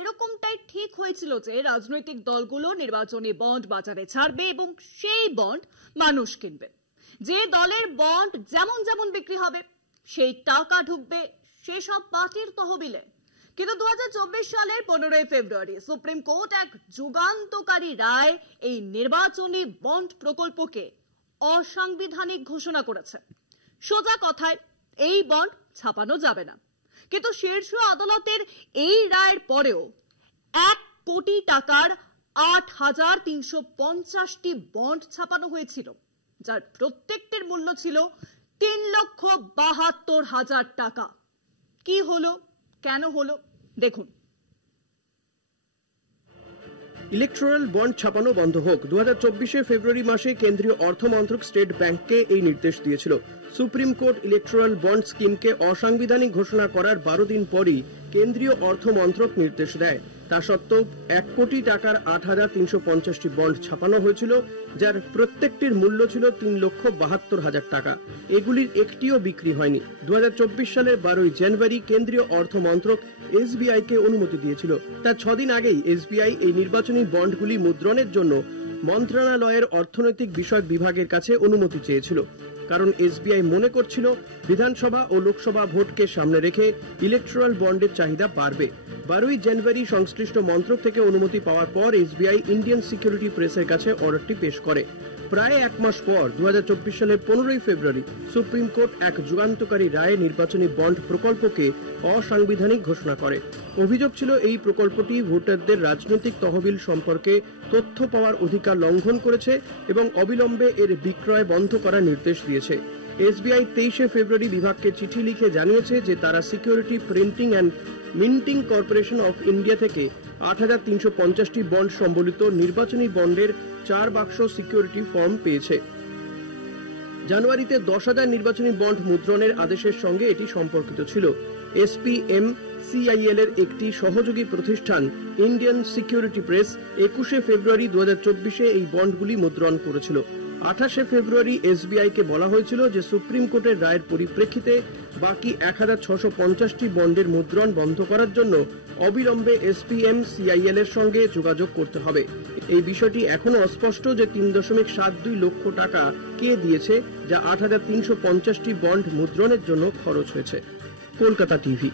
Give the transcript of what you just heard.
এরকমটাই ঠিক হয়েছিল যে রাজনৈতিক দলগুলো নির্বাচনী বন্ড বাজারে ছাড়বে এবং সেই বন্ড মানুষ কিনবে। যে দলের বন্ড যেমন যেমন বিক্রি হবে সেই টাকা ঢুকবে সেসব পার্টির তহবিলে। কিন্তু 2024 সালের 15 ফেব্রুয়ারি সুপ্রিম কোর্ট এক যুগান্তকারী রায় এই নির্বাচনী বন্ড প্রকল্পকে অসাংবিধানিক ঘোষণা করেছে। সোজা কথায় এই বন্ড ছাপানো যাবে না। কিন্তু শীর্ষ আদালতের এই রায়ের পরেও 1 কোটি টাকার 8,350টি বন্ড ছাপানো হয়েছিল, যার প্রত্যেকটির মূল্য ছিল 3,72,000 টাকা। কি হলো, কেন হলো, দেখুন। ইলেকট্রাল বন্ড ছাপানো বন্ধ হোক। 2024 ফেব্রুয়ারি মাসে কেন্দ্রীয় অর্থমন্ত্রক স্টেট ব্যাংককে এই নির্দেশ দিয়েছিল। সুপ্রিম কোর্ট ইলেকট্রাল বন্ড স্কিমকে অসাংবিধানিক ঘোষণা করার 12 দিন পরই কেন্দ্রীয় অর্থমন্ত্রক নির্দেশ দেয়। তা সত্ত্বেও 1 কোটি টাকার 8,350টি বন্ড ছাপানো হয়েছিল, যার প্রত্যেকটির মূল্য ছিল 3,72,000 টাকা। এগুলির একটিও বিক্রি হয়নি। 2024 সালের 12 জানুয়ারি কেন্দ্রীয় অর্থমন্ত্রক SBI কে অনুমতি দিয়েছিল। তার 6 দিন আগেই SBI এই নির্বাচনী বন্ডগুলি মুদ্রণের জন্য মন্ত্রণালয়ের অর্থনৈতিক বিষয়ক বিভাগের কাছে অনুমতি চেয়েছিল। কারণ SBI মনে করছিল বিধানসভা ও লোকসভা ভোটকে সামনে রেখে ইলেকট্রাল বন্ডের চাহিদা বাড়বে। 12 জানুয়ারি সংশ্লিষ্ট মন্ত্রক থেকে অনুমতি পাওয়ার পর SBI ইন্ডিয়ান সিকিউরিটি প্রেসের কাছে অর্ডারটি পেশ করে। প্রায় 1 মাস পর 2024 সালের 15 ফেব্রুয়ারি সুপ্রিম কোর্ট এক যুগান্তকারী রায়ে নির্বাচনী বন্ড প্রকল্পকে অসাংবিধানিক ঘোষণা করে। অভিযোগ ছিল এই প্রকল্পটি ভোটারদের রাজনৈতিক তহবিল সম্পর্কে তথ্য পাওয়ার অধিকার লঙ্ঘন করেছে এবং অবিলম্বে এর বিক্রয় বন্ধ করার নির্দেশ দিয়েছে। SBI 23 ফেব্রুয়ারি বিভাগকে চিঠি লিখে জানিয়েছে যে তারা security printing and minting corporation of India থেকে 8,350টি বন্ড সম্বলিত নির্বাচনী বন্ডের 4 বাক্স সিকিউরিটি ফর্ম পেয়েছে। জানুয়ারিতে 10,000 নির্বাচনী বন্ড মুদ্রণের আদেশের সঙ্গে এটি সম্পর্কিত ছিল। SPMCIL এর একটি সহযোগী প্রতিষ্ঠান ইন্ডিয়ান সিকিউরিটি প্রেস 21 ফেব্রুয়ারি 2024 এই বন্ডগুলি মুদ্রণ করেছিল। 28 ফেব্রুয়ারি SBI কে বলা হয়েছিল যে সুপ্রিম কোর্টের রায়ের পরিপ্রেক্ষিতে বাকি 1,650টি বন্ডের মুদ্রণ বন্ধ করার জন্য অবিলম্বে SPMCIL এর সঙ্গে যোগাযোগ করতে হবে। এই বিষয়টি এখনো অস্পষ্ট যে 3.72 লক্ষ টাকা কে দিয়েছে, যা 8,350টি বন্ড মুদ্রণের জন্য খরচ হয়েছে। কলকাতা টিভি।